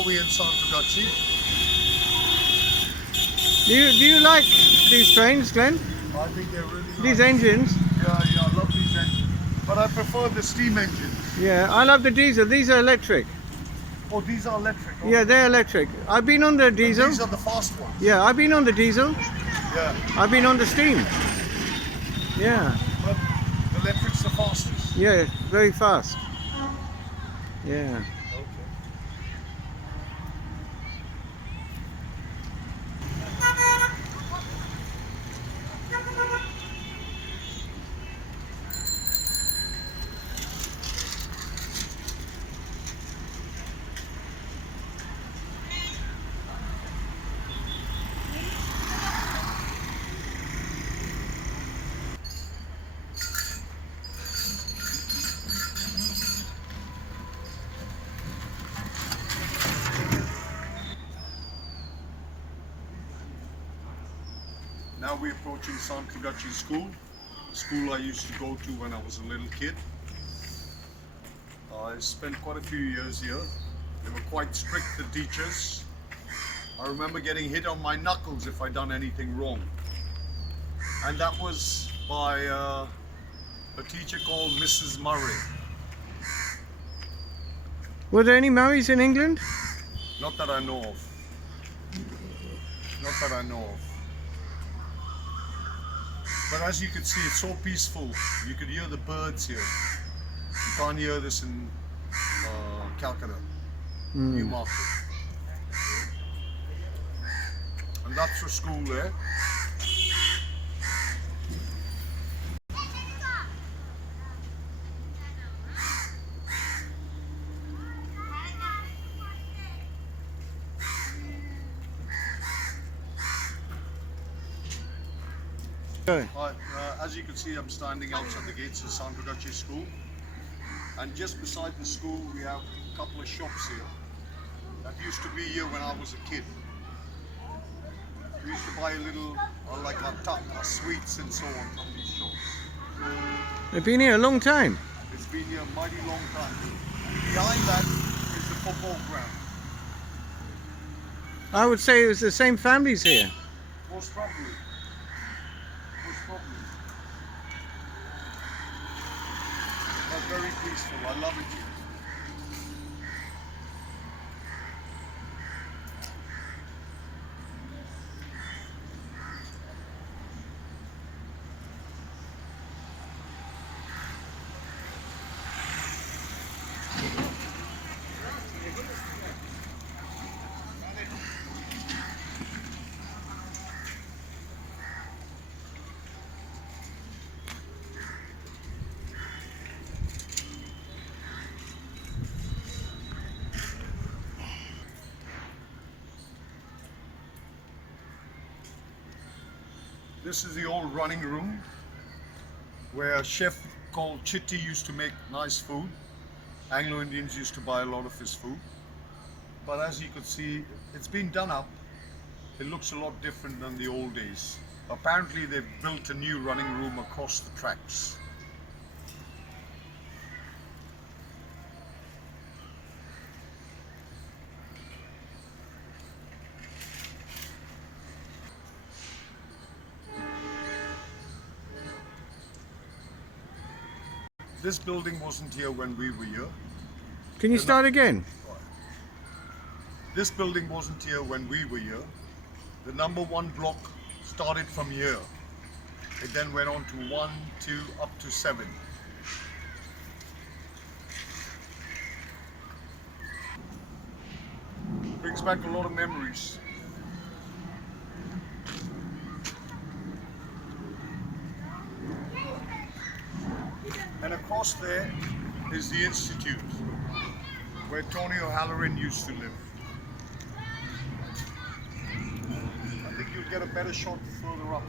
now we're in santragachi. Do you like these trains, Glenn? I think they're really nice. These engines? Yeah, I love these engines. But I prefer the steam engines. Yeah, I love the diesel. These are electric. Oh, these are electric. Oh. Yeah, they're electric. I've been on the diesel. And these are the fast ones. Yeah, I've been on the diesel. Yeah. I've been on the steam. Yeah. But the electric's the fastest. Yeah, very fast. Yeah. Okay. Now we're approaching Santragachi School, the school I used to go to when I was a little kid. I spent quite a few years here. They were quite strict, the teachers. I remember getting hit on my knuckles if I'd done anything wrong. And that was by a teacher called Mrs. Murray. Were there any Murrays in England? Not that I know of. Not that I know of. But as you can see, it's so peaceful. You could hear the birds here. You can't hear this in Calcutta, Newmarket. And that's the school there. As you can see, I'm standing outside the gates of Santragachi School, and just beside the school we have a couple of shops here that used to be here when I was a kid. We used to buy a little, like our sweets and so on from these shops. They've been here a long time. It's been here a mighty long time. And behind that is the football ground. I would say it was the same families here. Most probably. But very peaceful. I love it here. This is the old running room where a chef called Chitty used to make nice food. Anglo-Indians used to buy a lot of his food. But as you could see, it's been done up. It looks a lot different than the old days. Apparently they've built a new running room across the tracks. This building wasn't here when we were here. Can you start again? This building wasn't here when we were here. The number 1 block started from here. It then went on to 1, 2, up to 7. Brings back a lot of memories. And across there is the Institute, where Tony O'Halloran used to live. I think you'll get a better shot further up.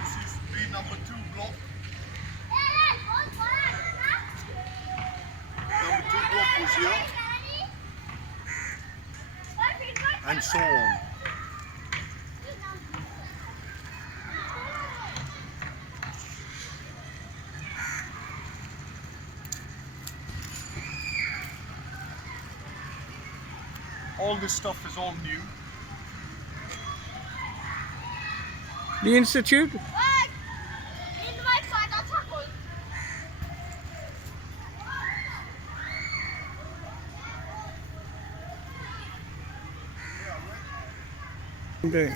This used to be number 2 block. Number 2 block was here. And so on. all this stuff is all new. The institute? Okay.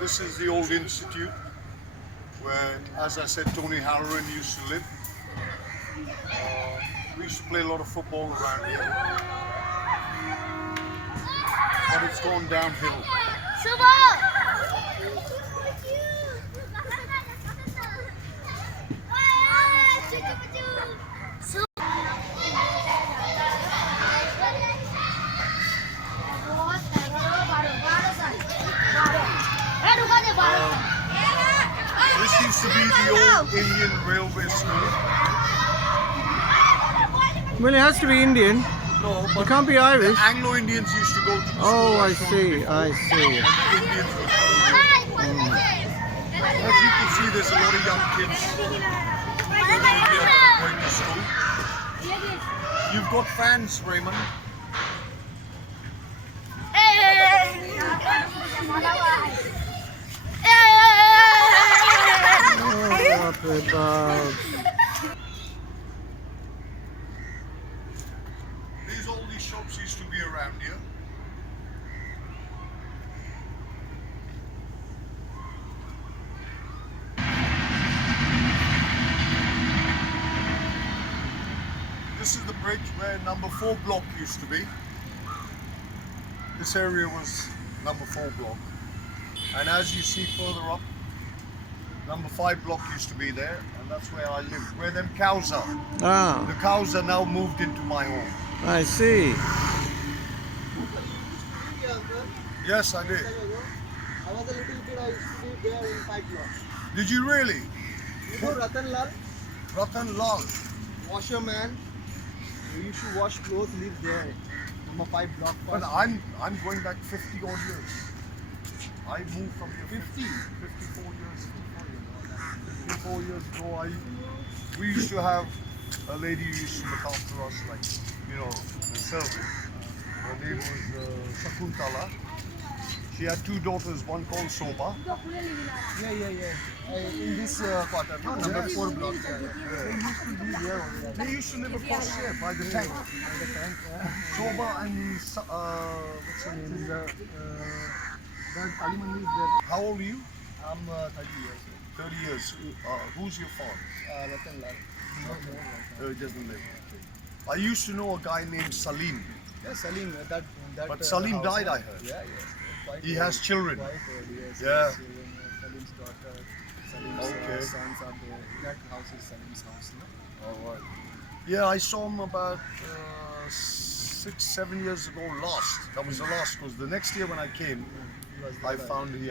This is the old institute where, as I said, Tony Halloran used to live. We used to play a lot of football around here, but it's gone downhill. This used to be the old Indian railway school. Well, it has to be Indian. No, It but can't be Irish. Anglo-Indians used to go to the school. Oh, I told you see, before. I see. And the Indians would come here. As you can see, there's a lot of young kids going to school. You've got fans, Raymond. Oh, what about? All these shops used to be around here. This is the bridge where number 4 block used to be. This area was number 4 block. And as you see further up, number 5 block used to be there, and that's where I lived, where them cows are. The Ah, cows are now moved into my home. I see. Yes, I did. I was a little kid, I used to be there in 5 blocks. Did you really? You know Ratan Lal, Ratan Lal. washerman, we used to wash clothes, lives there. Number 5 block. But I'm going back 50 odd years. I moved from here 54 years. 54 years ago, we used to have a lady who used to look after us, like, you know, the servant. Her name was Shakuntala. She had 2 daughters, one called Soba. Yeah. In this quarter, no? Number Yes. 4 block. Yeah. They used to be there. They used to live across here by the tank. The tank, Soba and what's her name? that Kalimani is there. How old are you? I'm 30 years. 30 years. Who's your father? Ratan Lal. He doesn't live. I used to know a guy named Salim. Yeah, Salim, that But Salim house, died, yeah. I heard. Yeah. Quite He old, has children. Quite old, yes. Yeah. Yes, Salim's daughter, Salim's Okay. sons are there. That house is Salim's house, no? All right. Yeah, I saw him about 6-7 years ago last. That was the last, because the next year when I came, He was I there. found he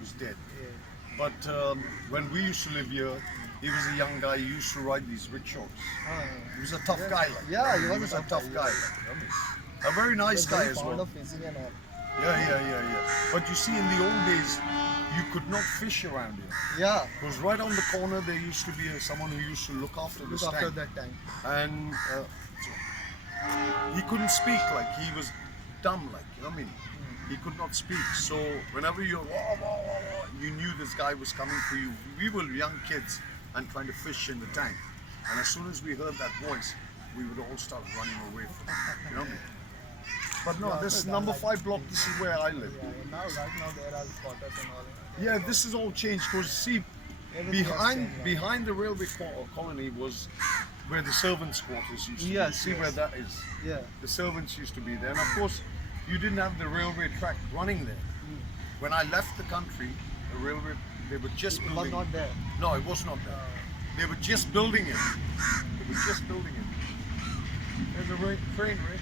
was dead. Yeah. But when we used to live here, he was a young guy. He used to ride these rickshaws. He was a tough Yeah. guy. Like, Yeah, he was a tough guy. A very He nice was guy very as fond well. of fishing and all. Yeah. But you see, in the old days, you could not fish around here. Yeah, Because right on the corner, there used to be someone who used to look after look this after tank. that time. And he couldn't speak, like he was dumb, like, you know what I mean? He could not speak. So whenever you wah, wah, wah, wah, you knew this guy was coming for you. We were young kids and trying to fish in the tank. And as soon as we heard that voice, we would all start running away from him. You know what I mean? But no, Yeah, this but number like- 5 block, this is where I live. Yeah, and right now there are quarters and all. Yeah, this is all changed because see, Everything has changed now. behind the railway colony was where the servants' quarters used to be. Yes, See yes. where that is? Yeah. The servants used to be there, and of course, you didn't have the railway track running there. When I left the country, the railway they were just It was building. not there. No, it was not there. They were just building it. They were just building it. There's a train, right?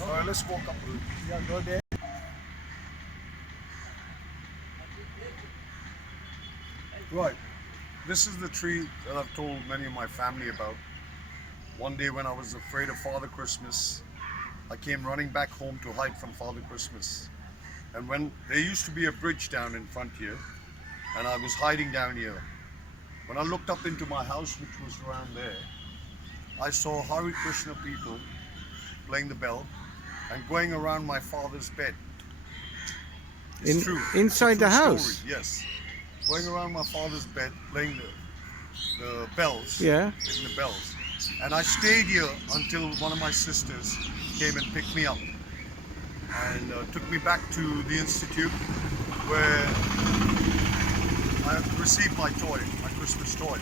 All right, let's walk up a little. Yeah, go there. Right. This is the tree that I've told many of my family about. One day when I was afraid of Father Christmas, I came running back home to hide from Father Christmas. And when there used to be a bridge down in front here, and I was hiding down here. When I looked up into my house, which was around there, I saw Hare Krishna people playing the bell, and going around my father's bed. It's true. Inside It's a the true house? story, yes. Going around my father's bed, playing the bells. Yeah. Hitting the bells. And I stayed here until one of my sisters came and picked me up and took me back to the institute where I received my toy, my Christmas toy.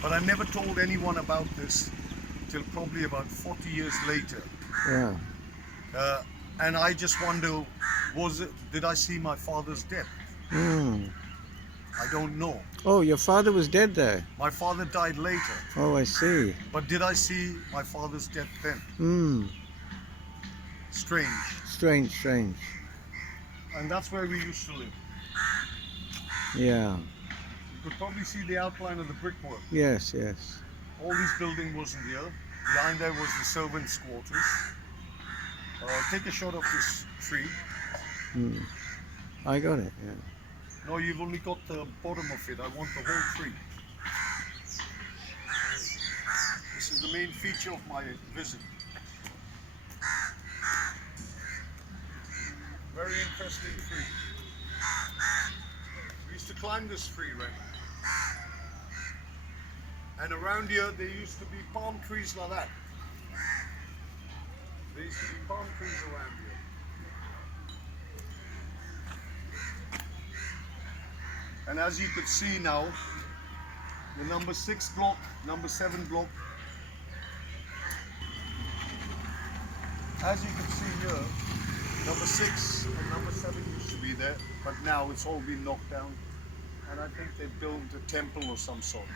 But I never told anyone about this till probably about 40 years later. Yeah. And I just wonder, did I see my father's death? Mm. I don't know. Oh, your father was dead there. My father died later. Oh, I see. But did I see my father's death then? Hmm. Strange. Strange, strange. And that's where we used to live. Yeah. You could probably see the outline of the brickwork. Yes, yes. All this building wasn't here. Behind there was the servants' quarters. Take a shot of this tree. Hmm. I got it, yeah. No, you've only got the bottom of it. I want the whole tree. This is the main feature of my visit. Very interesting tree. We used to climb this tree, right? And around here, there used to be palm trees like that. There used to be palm trees around here. And as you could see now, the number 6 block, number 7 block. As you can see here, number 6 and number 7 used to be there, but now it's all been knocked down. And I think they built a temple of some sort.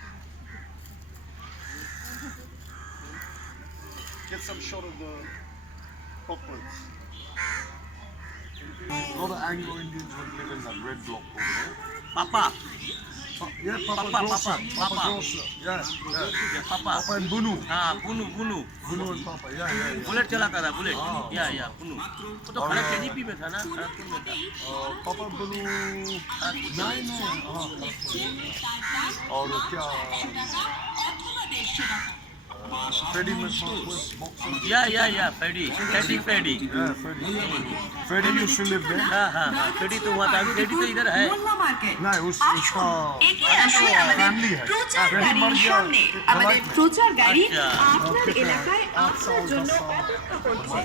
Get some shot of the poplars. A lot of Anglo-Indians would live in that red block over there. Papa. Yeah, Papa Papa, Grocer. Papa. Grocer. Yeah, yeah. Yeah, Papa. Papa and Bunu. हाँ पुनू पुनू Bunu and Papa. Yeah, yeah, yeah. Bullet चलाता था bullet या पुनू वो तो खड़गपुर में था ना खड़गपुर में था Papa Bunu. नहीं और क्या Freddie McMahon. या Freddie Yeah, Freddie used to live there. हाँ Freddie तो वहाँ था अभी Freddie तो इधर है नहीं उसका फैमिली है Freddie मर गया আমাদের প্রচার গাড়ি আচ্ছা। আপনার এলাকায় আপনার জন্য অপেক্ষা করছে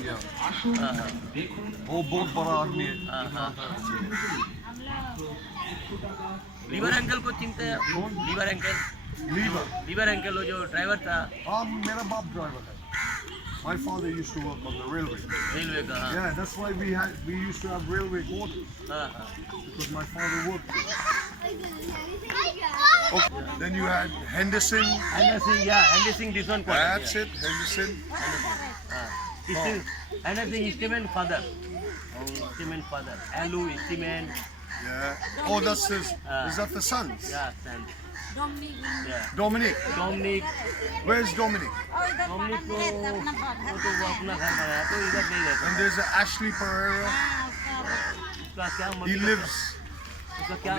वो बहुत बड़ा आदमी है लीवर अंकल को चिंता है लीवर अंकल वो जो ड्राइवर था हाँ मेरा बाप ड्राइवर है My father used to work on the railway. Railway का हाँ Yeah, that's why we used to have railway quarters because my father worked there. Okay. Then you had Henderson. Henderson this one That's it, Henderson. Henderson Steven father Steven father Alu Steven Yeah. Oh, that's his. Is that the sons? yeah son Dominic. Dominic Where's Dominic? Dominic को वो तो वो अपना घर बनाया तो इधर नहीं रहता And there's Ashley Pereira. उसका क्या He lives. उसका क्या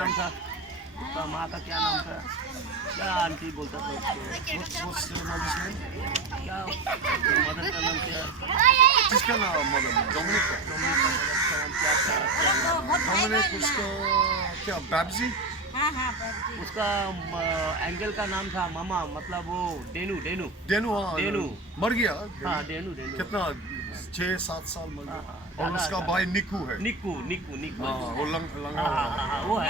नाम था उसका माँ का क्या नाम था क्या आंटी बोलता था उसको What's the mother's name? क्या मदर का नाम क्या जिसका नाम mother Dominic. Dominic का मदर का नाम क्या था Dominic उसका क्या Babsy? उसका एंगल का नाम था मामा मतलब वो डेनू डेनू हाँ डेनू। मर गया हाँ डेनू कितना 6-7 साल मर गया और ज़्यादा उसका था। भाई निकू है निक्कू हाँ वो लंगड़ा वो है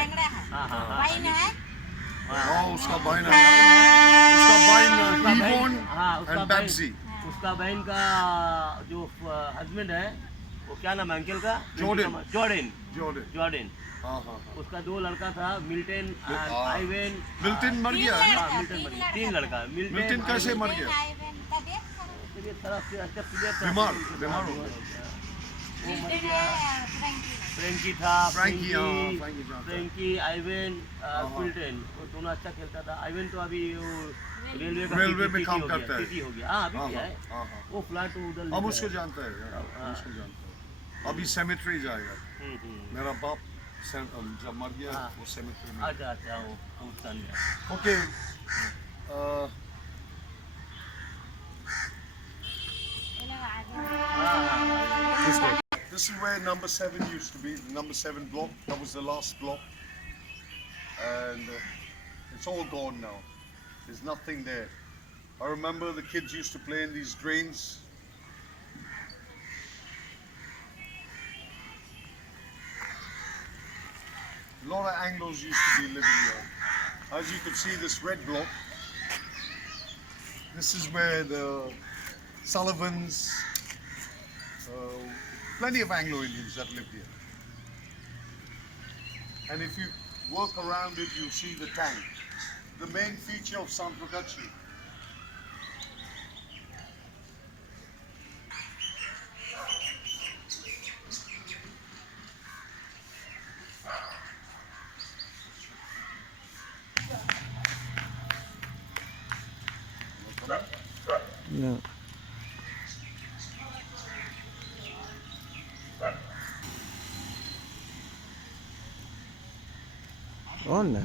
हाँ हाँ उसका भाई ना उसका भाई ना ईवोन उसका एंड बैब्सी उसका बहन का जो हस्बैंड है वो क्या नाम है अंकल का जॉर्डन जॉर्डन हाँ हाँ उसका 2 लड़का था मिल्टन आइवेन मिल्टन मर गया है हाँ मिल्टन मर गया 3 लड़का मिल्टन कैसे मर गया बीमार हो गया वो मर गया फ्रैंकी था फ्रैंकी आइवेन मिल्टन वो दोनों अच्छा खेलता था आइवेन तो अभी वो रेलवे में काम करता है हो गया हाँ अभी क्या है वो फ्लैट उधर हम उसको जानते हैं उसको जानते हैं अभी सेमेट्री जाएगा मेरा बाप जब मर गया वो सेमेट्री में अच्छा वो सन ओके हाँ This is where number 7 used to be, the number 7 block. That was the last block. And it's all gone now. There's nothing there. I remember the kids used to play in these drains. A lot of Anglos used to be living here. As you can see, this red block, this is where the Sullivans, plenty of Anglo-Indians that lived here. And if you walk around it, you'll see the tank. The main feature of santragachi. No. On now.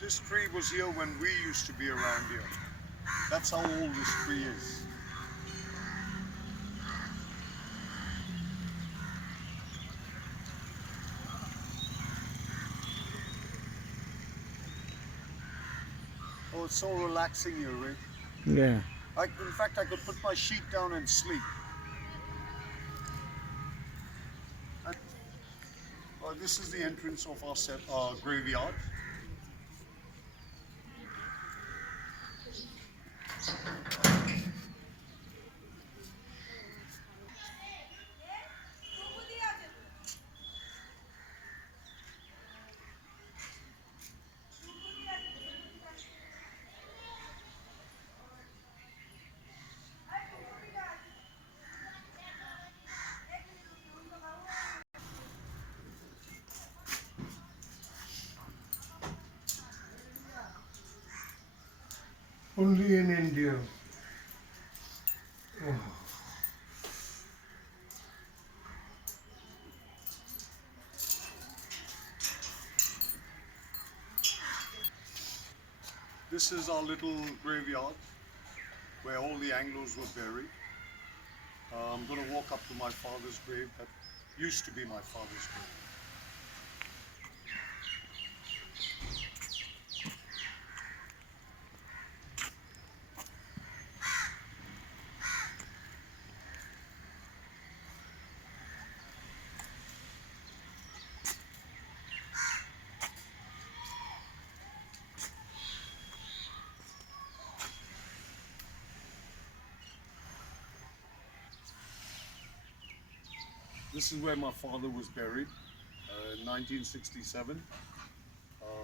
This tree was here when we used to be around here. That's how old this tree is. Oh, it's so relaxing here, Ray. Yeah. In fact, I could put my sheet down and sleep. This is the entrance of our graveyard. Only in India. Oh. This is our little graveyard where all the Anglos were buried. I'm going to walk up to my father's grave that used to be my father's grave. This is where my father was buried in 1967.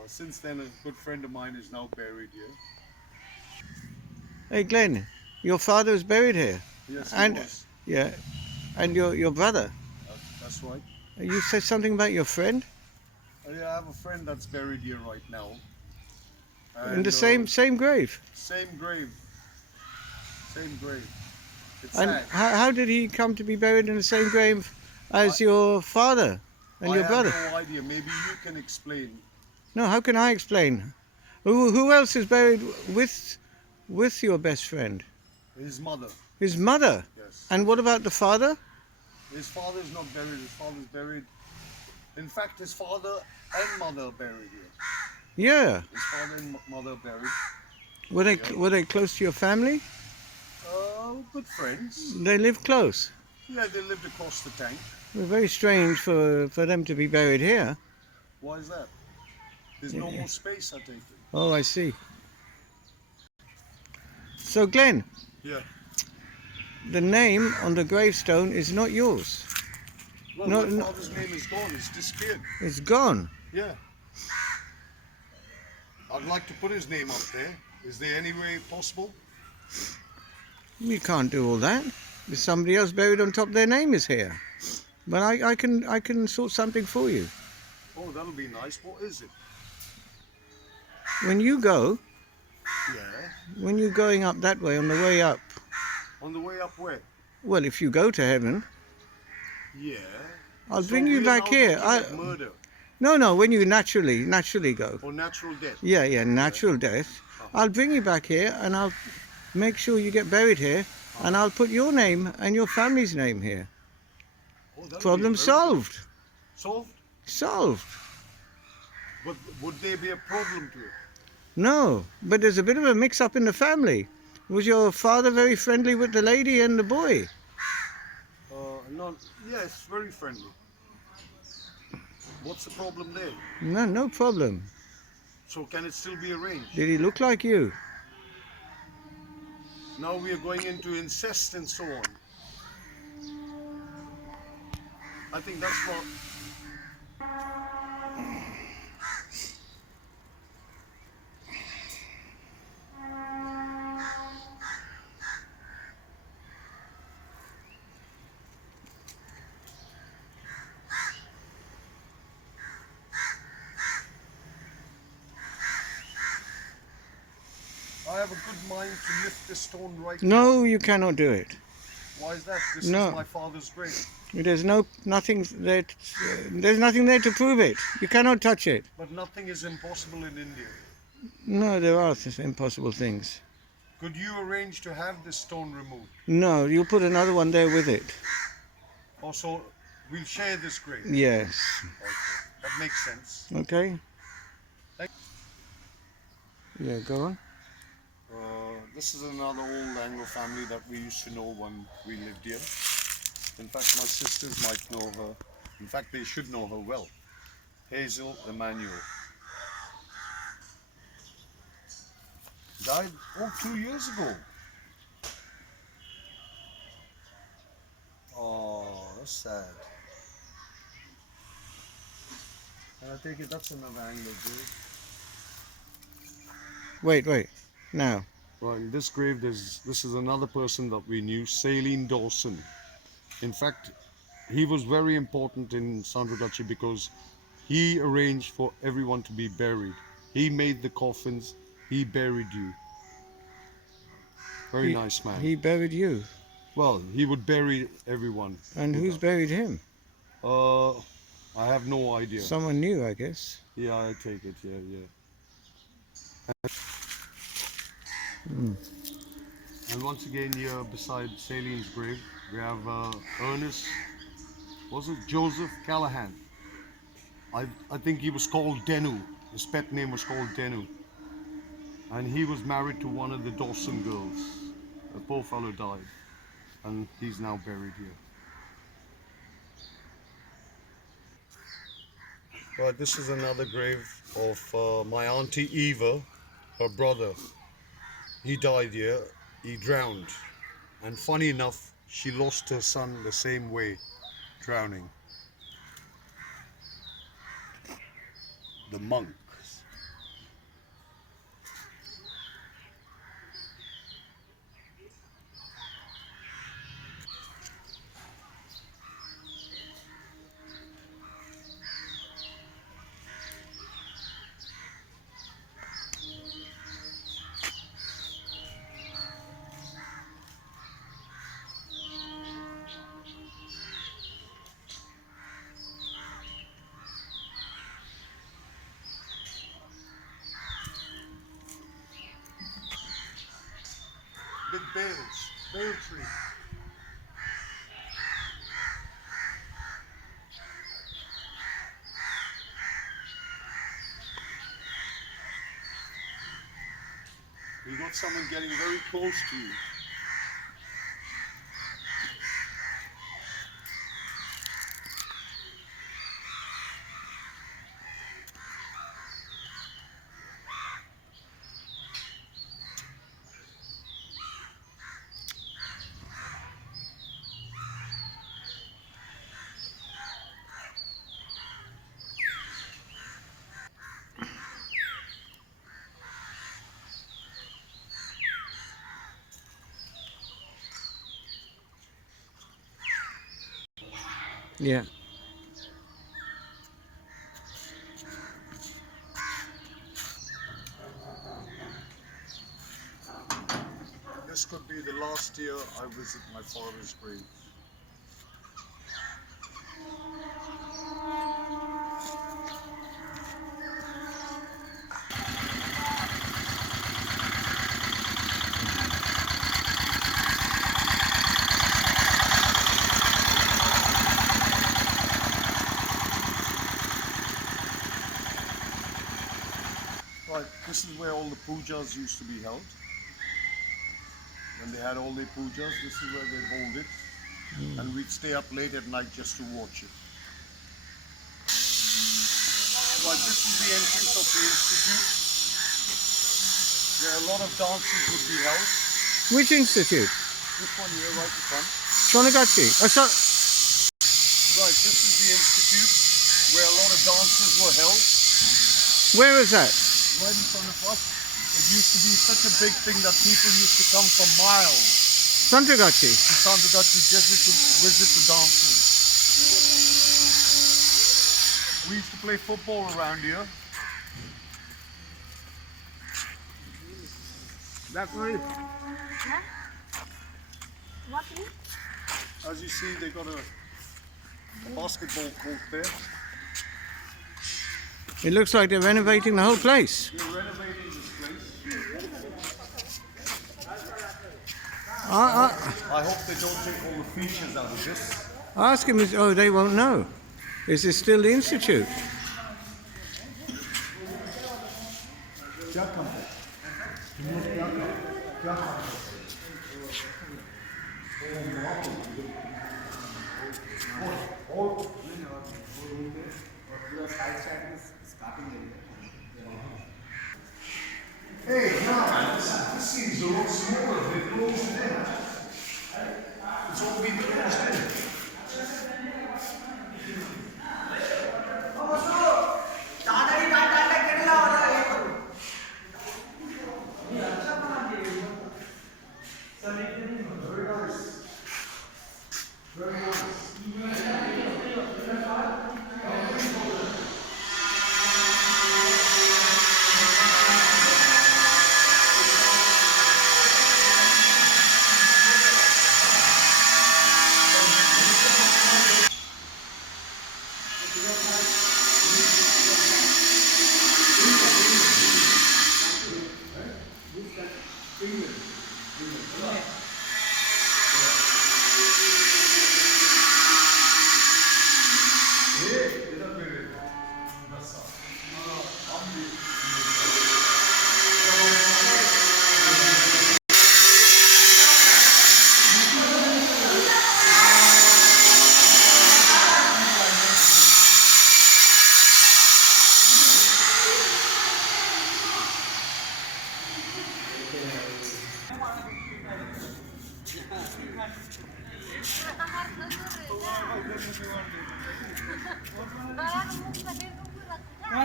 Since then, a good friend of mine is now buried here. Hey Glenn, your father was buried here. Yes, he And was. yeah, and your brother. That's right. You said something about your friend Yeah, I have a friend that's buried here right now. in the And, same grave. Same grave. Same grave. It's And sad. how did he come to be buried in the same grave as your father and your brother? I have no idea. Maybe you can explain. No, how can I explain? Who else is buried with your best friend? His mother. His mother. Yes. And what about the father? His father is not buried. His father is buried. In fact, his father and mother are buried here. Yeah. His father and mother are buried. Were they close to your family? Good friends. They lived close. Yeah, they lived across the tank. It was very strange for them to be buried here. Why is that? There's no more space, I take it. Oh, I see. So, Glenn, Yeah. the name on the gravestone is not yours. Well, No, my no. father's name is gone. It's disappeared. It's gone. Yeah. I'd like to put his name up there. Is there any way possible? You can't do all that. There's somebody else buried on top. Their name is here. But I can sort something for you. Oh, that'll be nice. What is it? When you go, Yeah. when you're going up that way, on the way up, On the way up where? well, if you go to heaven, Yeah. I'll So bring you we're back now here. looking at murder No, when you naturally go. or natural death. Yeah, natural death. I'll bring you back here and I'll make sure you get buried here and I'll put your name and your family's name here. Oh, that'll be Problem very solved. good. Solved? Solved. But would there be a problem to it? No, but there's a bit of a mix-up in the family. Was your father very friendly with the lady and the boy? Not. Yes, very friendly. What's the problem there? No problem. So can it still be arranged? Did he look like you? Now we are going into incest and so on. I think that's what. I have a good mind to lift this stone right now. No, you cannot do it. Why is that? This No. is my father's grave. There's nothing there. There's nothing there to prove it. You cannot touch it. But nothing is impossible in India. No, there are impossible things. Could you arrange to have this stone removed? No, you put another one there with it. Also, we'll share this grave. Yes. Okay. That makes sense. Okay. Thank- Yeah, go on. This is another old Anglo family that we used to know when we lived here. In fact, my sisters might know her. In fact, they should know her well. Hazel Emmanuel. Died 2 years ago. Oh, that's sad. And I take it that's another Anglo grave. Wait. Now. Right, in this grave, this is another person that we knew, Saline Dawson. In fact, he was very important in santragachi because he arranged for everyone to be buried. He made the coffins, he buried you. Very nice man. He buried you. Well, he would bury everyone. And who's buried him? I have no idea. Someone new, I guess. Yeah, I take it, yeah. And once again here beside Saline's grave, we have Ernest, was it Joseph Callahan? I think he was called Denu. His pet name was called Denu. And he was married to one of the Dawson girls. The poor fellow died. And he's now buried here. Right, this is another grave of my auntie Eva, her brother. He died here, he drowned. And funny enough, she lost her son the same way, drowning. The monks. Big bales, bale tree. We got someone getting very close to you. Yeah. This could be the last year I visit my father's grave. Right, this is where all the pujas used to be held. When they had all their pujas, this is where they hold it. And we'd stay up late at night just to watch it. Right, this is the entrance of the institute, where a lot of dances would be held. Which institute? This one here, right in front. Santragachi. Right, this is the institute, where a lot of dances were held. Where is that? Right in front of us. It used to be such a big thing that people used to come for miles Santragachi. to Santragachi just to visit the dances. We used to play football around here. As you see, they got a basketball court there. It looks like they're renovating the whole place. They're renovating this place. I hope they don't take all the features out of this. Ask him, oh, they won't know. Is this still the institute? Hey, no, man, this seems a lot smaller. They closed it in. It's all been closed in.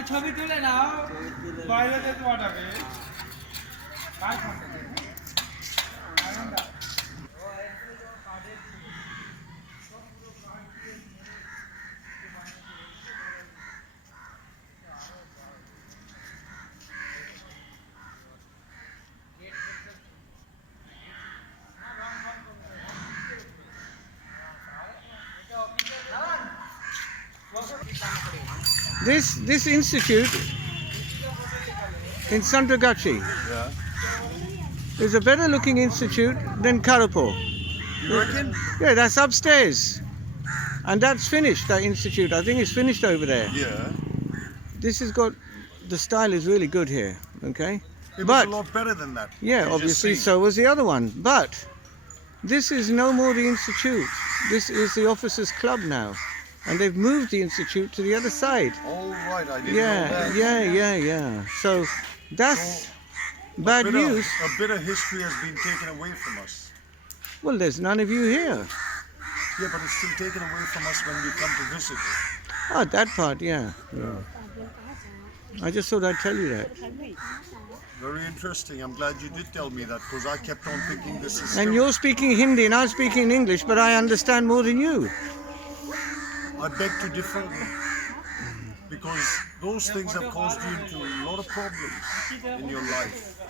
ছবি তুলে নাও বাইরে থেকে পাঠাবে কাজ করতে This institute in Santragachi is a better looking institute than Karapur. You reckon? Yeah, that's upstairs. And that's finished, that institute. I think it's finished over there. Yeah. This has got, the style is really good here, okay? It was But, a lot better than that. yeah, You just obviously see. so was the other one. But this is no more the institute. This is the officers' club now. And they've moved the institute to the other side. All right, I didn't know Yeah, that. yeah. So that's So, bad news. A bit of history has been taken away from us. Well, there's none of you here. Yeah, but it's still taken away from us when we come to visit. Oh, that part, yeah. I just thought I'd tell you that. Very interesting. I'm glad you did tell me that because I kept on thinking this is. And still- you're speaking Hindi and I'm speaking English, but I understand more than you. I beg to differ, because those things have caused you into a lot of problems in your life.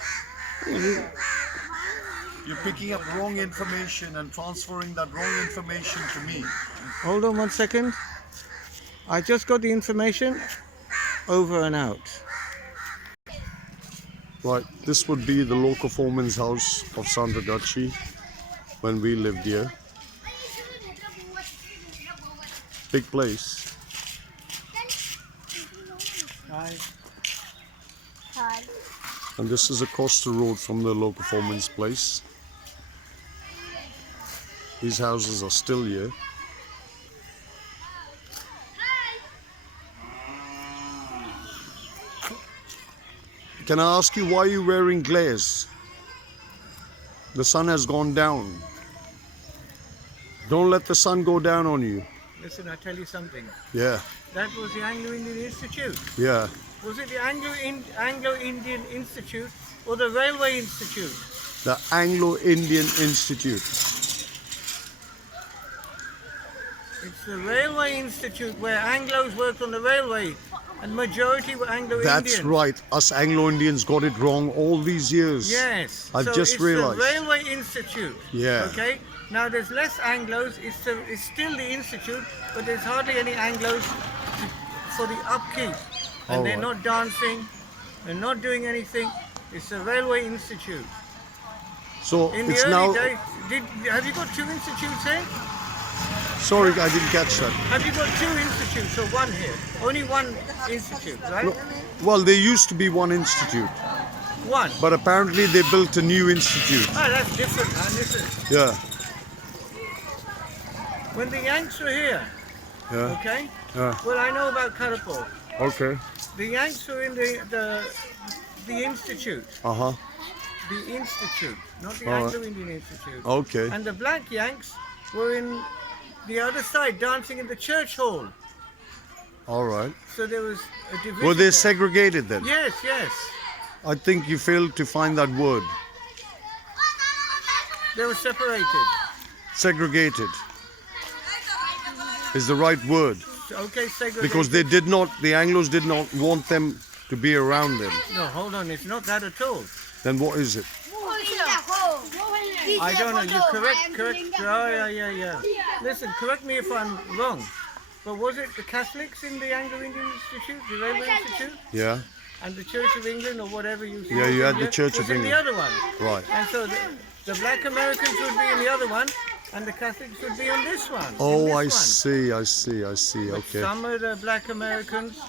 You're picking up wrong information and transferring that wrong information to me. Hold on 1 second. I just got the information. Over and out. Right, this would be the local foreman's house of Santragachi when we lived here. Big place. Hi. And this is across the road from the local foreman's place. These houses are still here. Can I ask you why you're wearing glares? The sun has gone down. Don't let the sun go down on you. Listen, I tell you something. Yeah, That was the Anglo-Indian Institute. yeah. Was it the Anglo-Indian Institute or the Railway Institute? The Anglo-Indian Institute. It's the Railway Institute where Anglos worked on the railway and majority were Anglo-Indian. That's right. Us Anglo-Indians got it wrong all these years. Yes. I've so just it's realized. the Railway Institute. Yeah. Okay. Now there's less Anglos. It's still the institute, but there's hardly any Anglos for the upkeep. And All they're right. not dancing. They're not doing anything. It's the Railway Institute. So In the it's early now. days, have you got two institutes here? Sorry, I didn't catch that. Have you got two institutes or one here? Only one institute, right? No. Well, there used to be one institute, One. but apparently they built a new institute. Oh, that's different, man. Listen, Yeah, when the Yanks were here, yeah, okay? yeah. Well, I know about Karapur. Okay. The Yanks were in the institute. Uh-huh. The institute, not the All right. Anglo-Indian Institute. Okay. And the black Yanks were in the other side, dancing in the church hall. All right. So there was a division. Were they there. segregated then? Yes, yes. I think you failed to find that word. They were separated. Segregated is the right word, Okay, segregated. because they did not, the Anglos did not want them to be around them. No, hold on. It's not that at all. Then what is it? I don't know. You correct. Oh, yeah. Listen, correct me if I'm wrong. But was it the Catholics in the Anglo-Indian Institute, the Railway Institute, Yeah. and the Church of England, or whatever you say? Yeah, you had the Church was of in the England. other one. Right. And so the black Americans would be in the other one, and the Catholics would be on this one. in Oh, this I one. see. But Okay. some of the black Americans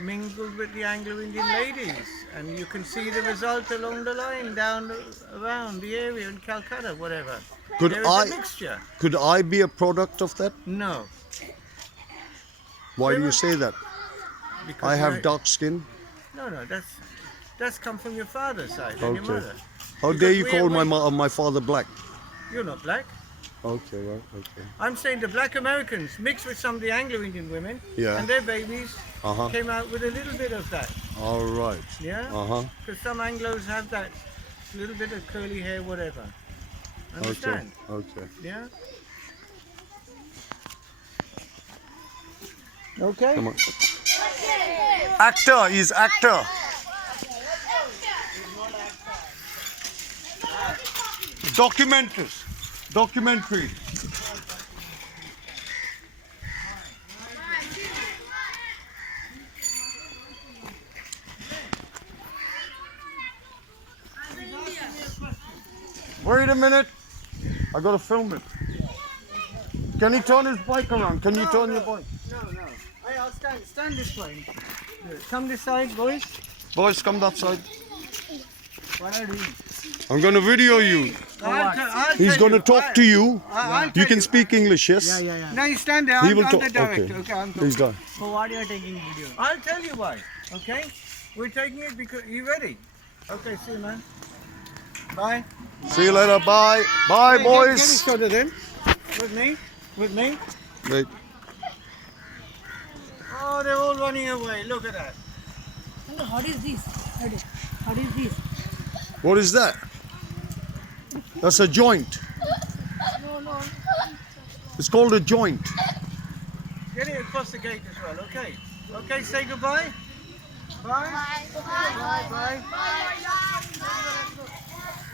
mingled with the Anglo-Indian ladies, and you can see the result along the line, down around the area in Calcutta, whatever. Could There is I- a mixture. Could I be a product of that? No, Why do you There say that? because I have you're- dark skin. No, that's come from your father's side and your Okay. mother. How Because dare you we- call we- my father black? You're not black. Okay, right, okay. I'm saying the black Americans mixed with some of the Anglo-Indian women, Yeah. and their babies Uh-huh. came out with a little bit of that. All right. Yeah. Uh-huh. Because some Anglos have that little bit of curly hair, whatever. Okay. Understand? Okay. Yeah. Okay. Come on. Actor is actor. Documentary. Wait a minute. I gotta film it. Can he turn his bike around? Can you turn your bike? No. I'll stand this way. Come this side, boys. Boys, come that side. What are you? I'm gonna video you. I'll He's tell gonna you. talk to you. I'll You tell can speak English, yes? Now you stand there. He I'm will the talk. director. Okay. Okay, I'm He's talking. done. For what you are taking video? I'll tell you why. Okay? We're taking it because you ready? Okay, see you, man. Bye. See you later. Bye. Bye, Get boys. each other then. With me. With me. Wait. Oh, they're all running away. Look at that. What is this? What is this? What is that? That's a joint. No. It's called a joint. Get it across the gate as well, okay? Okay, say goodbye. Bye. Bye. Bye.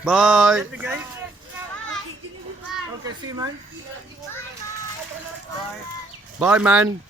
Bye. Get the gate. Okay, see you, man. Bye. Bye, man.